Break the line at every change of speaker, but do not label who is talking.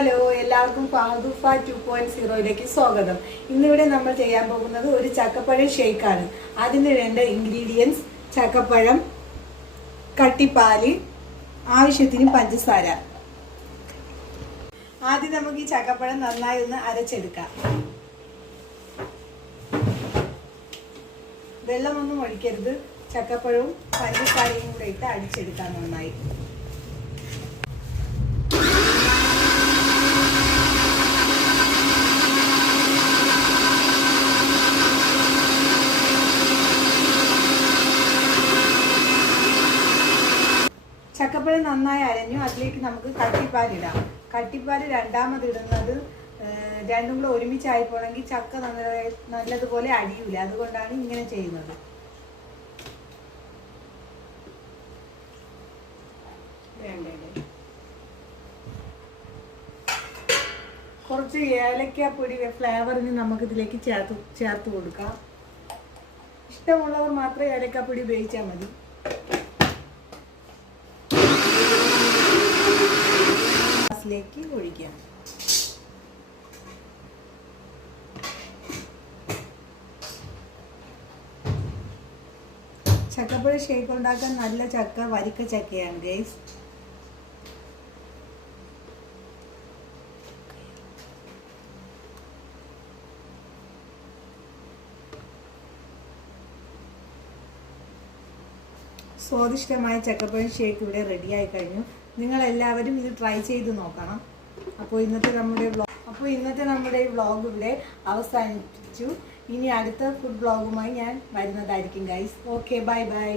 Hello എല്ലാവർക്കും ഫാദുഫ two point സീറോയിലേക്ക് സ്വാഗതം. ഇന്നിവിടെ നമ്മൾ ചെയ്യാൻ പോകുന്നത് ഒരു ചക്കപ്പഴം ഷേക്കാണ്. അതിന് വേണ്ട ഇൻഗ്രീഡിയൻസ് ചക്കപ്പഴം കട്ടിപ്പാൽ ആവശ്യത്തിന് പഞ്ചസാര. ആദ്യം നമുക്ക് ഈ ചക്കപ്പഴം നന്നായി ഒന്ന് അരച്ചെടുക്കാം. വെള്ളമൊന്നും ഒഴിക്കരുത്. ചക്കപ്പഴവും പഞ്ചസാരയും കൂടെ ഇട്ട് അടിച്ചെടുക്കാം നന്നായി. ചക്കപ്പഴം നന്നായി അരഞ്ഞു അതിലേക്ക് നമുക്ക് കട്ടിപ്പാലിടാം കട്ടിപ്പാൽ രണ്ടാമത് ഇടുന്നത് രണ്ടും കൂടെ ഒരുമിച്ചായി പോണെങ്കിൽ ചക്ക നല്ലതുപോലെ അടിയൂല. അതുകൊണ്ടാണ് ഇങ്ങനെ ചെയ്യുന്നത്. കുറച്ച് ഏലക്കാപ്പൊടി ഫ്ലേവറിന് നമുക്ക് ഇതിലേക്ക് ചേർത്ത് ചേർത്ത് കൊടുക്കാം. ഇഷ്ടമുള്ളവർ മാത്രം ഏലക്കാപ്പൊടി ഉപയോഗിച്ചാൽ മതി. ചക്കപ്പഴ ഷേക്ക് ഉണ്ടാക്കാൻ നല്ല ചക്ക വരിക്ക ചക്കയാണ് ഗൈസ് സ്വാദിഷ്ടമായ ചക്കപ്പഴം ഷേക്ക് ഇവിടെ റെഡിയായി കഴിഞ്ഞു. നിങ്ങൾ എല്ലാവരും ഇത് ട്രൈ ചെയ്ത് നോക്കണം. അപ്പോൾ ഇന്നത്തെ നമ്മുടെ വ്ളോഗ് അപ്പോൾ ഇന്നത്തെ നമ്മുടെ വ്ളോഗ് ഇവിടെ അവസാനിപ്പിച്ചു. ഇനി അടുത്ത ഫുഡ് ബ്ലോഗുമായി ഞാൻ വരുന്നതായിരിക്കും ഗൈസ് ഓക്കെ ബൈ ബൈ